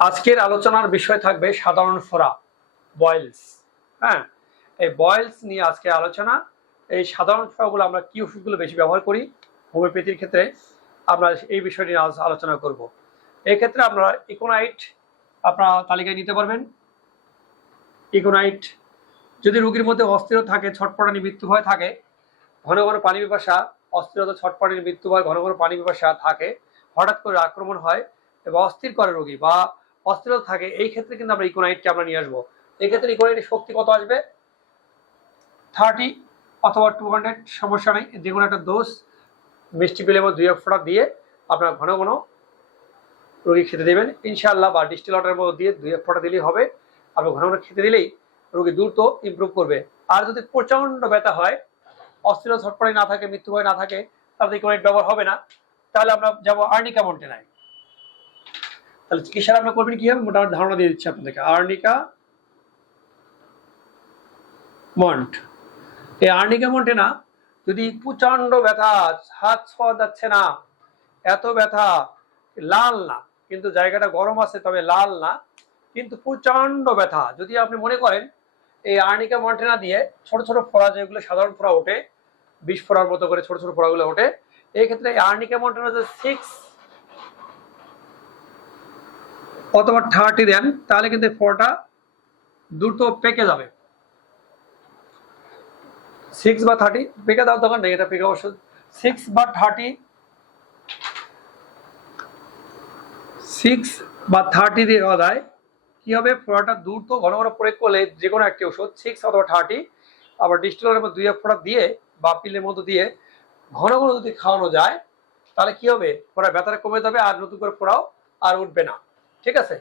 আজকের আলোচনার বিষয় থাকবে সাধারণ ফোড়া বয়েলস হ্যাঁ এই বয়েলস নিয়ে আজকে আলোচনা। এই সাধারণ ফোড়াগুলো আমরা কি ওষুধগুলো বেশি ব্যবহার করি, হোমিওপ্যাথির ক্ষেত্রে, আমরা এই বিষয় নিয়ে আলোচনা করব। এই ক্ষেত্রে আপনারা ইকোনাইট আপনারা তালিকায় নিতে পারবেন। ইকোনাইট যদি রোগীর মধ্যে অস্থির থাকে, ছটপটানি মৃত্যু ভয় থাকে, ঘন ঘন পানি পিপাসা, অস্থিরতা, ছটপটানির মৃত্যু ভয়, ঘন ঘন পানি পিপাসা থাকে, হঠাৎ করে আক্রমণ হয়, এবং অস্থির করে রোগী বা অস্থিরতা থাকে, এই ক্ষেত্রে কিন্তু আমরা ইকোনাইটকে আমরা নিয়ে আসব। এই ক্ষেত্রে ইকোনাইটের শক্তি কত আসবে? থার্টি অথবা টু হান্ড্রেড সমস্যা নেই যে কোনো একটা দোষ মিষ্টি পেলে দুই এক ফোঁটা দিয়ে আপনার ঘন ঘন রোগী খেতে দেবেন। ইনশাআল্লাহ বা ডিস্টিল ওয়াটারের মধ্যে দিয়ে দুই এক ফোঁটা দিলেই হবে। আপনি ঘন ঘন খেতে দিলেই রোগী দ্রুত ইমপ্রুভ করবে। আর যদি প্রচণ্ড ব্যথা হয় অস্থির ছটপটাই না থাকে মৃত্যু ভয় না থাকে, তাহলে ইকোনাইট ব্যবহার হবে না। তাহলে আমরা যাব আর্নিকা মন্টেনায়। তাহলে চিকিৎসা আপনার করবেন কি হবে? মোটামুটি ধারণা দিয়ে দিচ্ছি আপনাদেরকে। Arnica Mont. এই আর্নিকা মন্টে না, যদি প্রচণ্ড ব্যথা, হাত ছোঁয়া যাচ্ছে না, এত ব্যথা, লাল না, কিন্তু জায়গাটা গরম আছে তবে লাল না, কিন্তু প্রচণ্ড ব্যথা, যদি আপনি মনে করেন, এই আর্নিকা মন্টেনা দিয়ে ছোট ছোট ফোড়া যেগুলো সাধারণ ফোড়া ওঠে, বিষ ফোড়ার মতো করে ছোট ছোট ফোড়াগুলো ওঠে, এই ক্ষেত্রে এই আর্নিকা মন্টেনা যে সিক্স অথবা থার্টি দেন, তাহলে কিন্তু ফোড়াটা দ্রুত পেকে যাবে। সিক্স বা থার্টি পেকে দরকার নেই এটা পেকে অবশ্য। সিক্স বা থার্টি সিক্স বা থার্টি দিয়ে যায়, কি হবে? ফোড়াটা দ্রুত ঘন ঘন প্রয়োগ করলে যে কোনো একটি ওষুধ সিক্স অথবা থার্টি আবার ডিস্টিলের মধ্যে দুই এক ফোড়া দিয়ে বা পিলের মধ্যে দিয়ে ঘন ঘন যদি খাওয়ানো যায়, তাহলে কি হবে? ফোড়া ব্যথাটা কমে যাবে আর নতুন করে ফোড়াও আর উঠবে না। ঠিক আছে?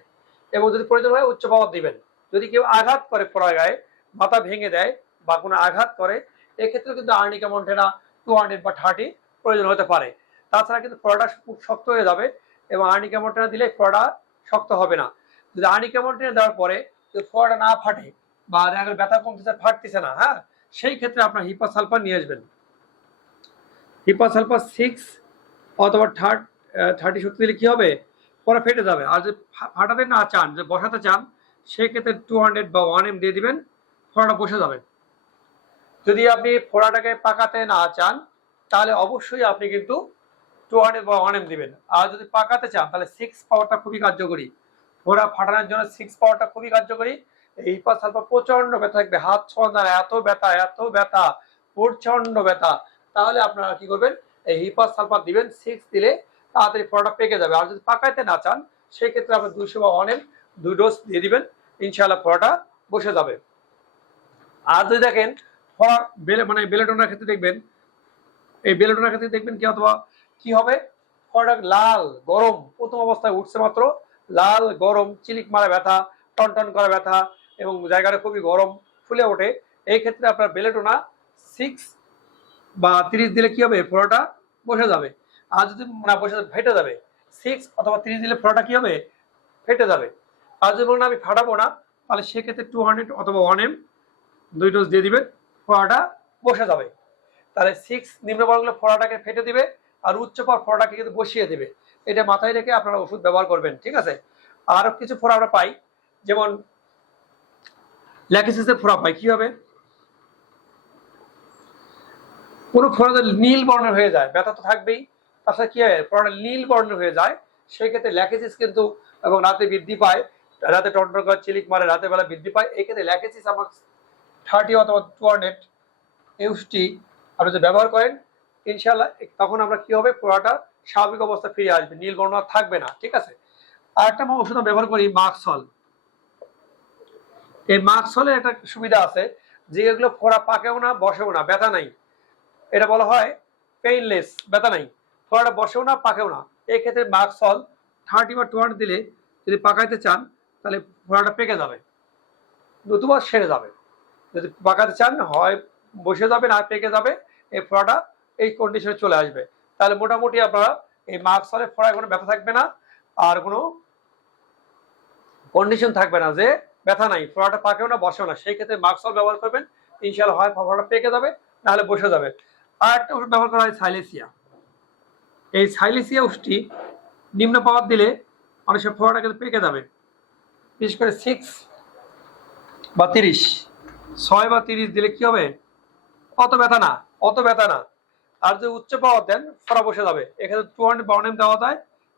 এবং যদি প্রয়োজন হয় উচ্চ পাওয়ার দিবেন। যদি কেউ আঘাত করে ফোড়া গায়ে, মাথা ভেঙে দেয় বা কোনো আঘাত করে এক্ষেত্রে কিন্তু আর্নিকা মন্টেনা টু হান্ড্রেড বা থার্টি প্রয়োজন হতে পারে। তাছাড়া কিন্তু ফোড়াটা খুব শক্ত হয়ে যাবে এবং আর্নিকা মন্টেনা দিলে ফোড়াটা শক্ত হবে না। যদি আর্নিকা মন্টেনা দেওয়ার পরে যদি ফোড়াটা না ফাটে বা দেখা গেলো ব্যথা কমতেছে, ফাটতেছে না হ্যাঁ? সেই ক্ষেত্রে আপনার হিপা সালফার নিয়ে আসবেন। হিপা সালফার সিক্স অথবা থার্ড থার্টি শক্তি দিলে কি হবে? পরে ফেটে যাবে। আর ফা- ফাটাতে না চান, যে বসাতে চান সেই ক্ষেত্রে টু হান্ড্রেড বা ওয়ান এম দিয়ে দিবেন, ফোড়াটা বসে যাবে। যদি আপনি ফোড়াটাকে পাকাতে না চান, তাহলে অবশ্যই আপনি কিন্তু টু হান্ড্রেড বা ওয়ান এম দিবেন। আর যদি পাকাতে চান, তাহলে সিক্স পাওয়ারটা খুবই কার্যকরী। ফোড়া ফাটানোর জন্য সিক্স পাওয়ারটা খুবই কার্যকরী। এই পা সালফা প্রচণ্ড ব্যথা থাকবে, হাত ছোঁয়া এত ব্যথা এত ব্যথা প্রচণ্ড ব্যথা। তাহলে আপনারা কি করবেন, এই হিপাস সালফার দিবেন সিক্স দিলে তাড়াতাড়ি ফোড়াটা পেকে যাবে। আর যদি পাকাইতে না চান সেই ক্ষেত্রে আপনি দুইশো বা এম দুই ডোজ দিয়ে দিবেন, ইনশাআল্লাহ ফোড়াটা বসে যাবে। আর যদি দেখেন ফোড়া বেলে মানে বেলেটোনার ক্ষেত্রে দেখবেন, এই বেলেটোনার ক্ষেত্রে দেখবেন কি অথবা কি হবে? ফোড়াটা লাল, গরম, প্রথম অবস্থায় উঠছে মাত্র, লাল, গরম, চিলিক মারা ব্যথা টন টন করা ব্যথা এবং জায়গাটা খুবই গরম, ফুলে ওঠে। এই ক্ষেত্রে আপনার বেলেটোনা সিক্স বা তিরিশ দিলে কি হবে? ফোড়াটা বসে যাবে। আর যদি না বসে ফেটে যাবে সিক্স অথবা তিরিশ দিলে ফোড়াটা কি হবে? ফেটে যাবে। আর যদি বলেন আমি ফাটাবো না, তাহলে সেক্ষেত্রে টু হান্ড্রেড অথবা ওয়ান এম দুই ডোজ দিয়ে দিবেন ফোড়াটা বসে যাবে। তাহলে সিক্স নিম্নবর্গগুলো ফোড়াটাকে ফেটে দিবে, আর উচ্চ পর ফোড়াটাকে কিন্তু বসিয়ে দেবে। এটা মাথায় রেখে আপনারা ওষুধ ব্যবহার করবেন, ঠিক আছে? আরও কিছু ফোড়া আমরা পাই। যেমন ল্যাকিসিসের ফোড়া পাই কি হবে? কোনো ফোড়া নীল বর্ণের হয়ে যায়, ব্যথা তো থাকবেই। সাথে কি হয়? ফোড়াটা নীল বর্ণের হয়ে যায়। সেই ক্ষেত্রে ল্যাকেসিস কিন্তু এবং রাতে বৃদ্ধি পায়। রাতে টন্টন করে চিলিক মারে, রাতের বেলা বৃদ্ধি পায়। এই ক্ষেত্রে ল্যাকেসিস আমার থার্টি অথবা টু হান্ড্রেড আপনি যদি ব্যবহার করেন ইনশাল্লাহ তখন আমরা কি হবে? ফোড়াটা স্বাভাবিক অবস্থা ফিরে আসবে। নীল বর্ণ থাকবে না, ঠিক আছে? আর একটা ওষুধ ব্যবহার করি মাক্সল। এই মাক্সলের একটা সুবিধা আছে যে এগুলো ফোড়া পাকেও না, বসেও না, ব্যথা নাই। এটা বলা হয় পেইনলেস ব্যথা নাই। ফোড়াটা বসেও না, পাকেও না। এই ক্ষেত্রে মাক্সল থার্টি বা টু দিলে যদি পাকাইতে চান, তাহলে ফোড়াটা পেকে যাবে। নতুবা সেরে যাবে। যদি পাকাতে চান, হয় বসে যাবে, না পেকে যাবে, এই ফোড়াটা এই কন্ডিশনে চলে আসবে। তাহলে মোটামুটি আপনারা এই মাক্সলে ফোড়ায় কোনো ব্যথা থাকবে না, আর কোনো কন্ডিশন থাকবে না যে ব্যথা নাই ফোড়াটা পাকেও না, বসেও না। সেই ক্ষেত্রে মাক্সল ব্যবহার করবেন ইনশাল্লাহ হয় ফোড়াটা পেকে যাবে নাহলে বসে যাবে। আর একটা ব্যবহার করা হয় সাইলেসিয়া এই সাইলেসিয়া ওষুধটি নিম্ন পাওয়ার দিলে মানুষের ফোড়াটা কিন্তু পেকে যাবে। বিশেষ করে সিক্স বা তিরিশ, ছয় বা তিরিশ দিলে কি হবে? অত ব্যথা না, অত ব্যথা না। আর যদি উচ্চ পাওয়ার দেন ফোড়া বসে যাবে। এখানে টু হান্ড্রেড বাউন এম দেওয়া যায়,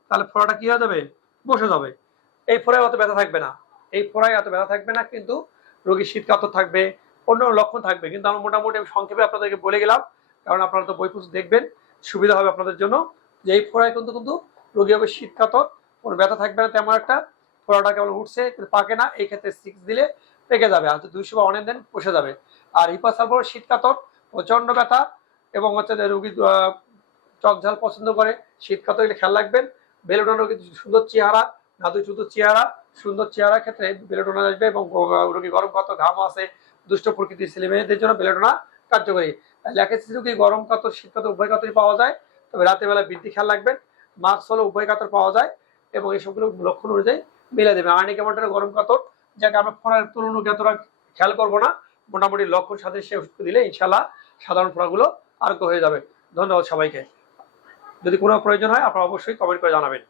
তাহলে ফোড়াটা কি হয়ে যাবে? বসে যাবে। এই ফোড়ায় অত ব্যথা থাকবে না। এই ফোড়ায় এত ব্যথা থাকবে না, কিন্তু রোগীর শীত কাতর থাকবে, অন্য লক্ষণ থাকবে। কিন্তু আমি মোটামুটি সংক্ষেপে আপনাদেরকে বলে গেলাম, কারণ আপনারা তো বই দেখবেন, সুবিধা হবে আপনাদের জন্য। যে এই ফোড়ায় কিন্তু কিন্তু রোগী হবে শীত কাতর কোনো ব্যথা থাকবে না তেমন একটা ফোড়াটা কেবল উঠছে কিন্তু পাকে না এই ক্ষেত্রে সিক্স দিলে পেকে যাবে আর দুইশো বা অনেক দিন বসে যাবে। আর হিপাসালফোর শীত কাতর প্রচণ্ড ব্যথা এবং হচ্ছে যে রোগী আহ, টক ঝাল পছন্দ করে শীত কাতর এলে খেয়াল রাখবেন। বেলোডোনা রোগীর সুন্দর চেহারা নাদু সুন্দর চেহারা সুন্দর চেহারার ক্ষেত্রে বেলোডোনা আসবে এবং রোগী গরম কত ঘাম আছে দুষ্ট প্রকৃতির ছেলে মেয়েদের জন্য বেলোডোনা কার্যকরী। লেখেছি রোগী গরম কাতর শীত কাতর উভয় কাতরই পাওয়া যায়। তবে রাতের বেলা বৃদ্ধি খেয়াল রাখবেন। মাস্ক হলে উভয় কাতর পাওয়া যায় এবং এই সবগুলো লক্ষণ অনুযায়ী মিলে দেবে। আর্নিক অ্যামাউন্টের গরম কাতর, যাকে আমরা ফোড়ার তুলনু যতটা খেয়াল করব না। মোটামুটি লক্ষণ সাথে সে ওষুধ দিলে ইনশাল্লাহ সাধারণ ফোড়াগুলো আরোগ্য হয়ে যাবে। ধন্যবাদ সবাইকে। যদি কোনো প্রয়োজন হয় আপনারা অবশ্যই কমেন্ট করে জানাবেন।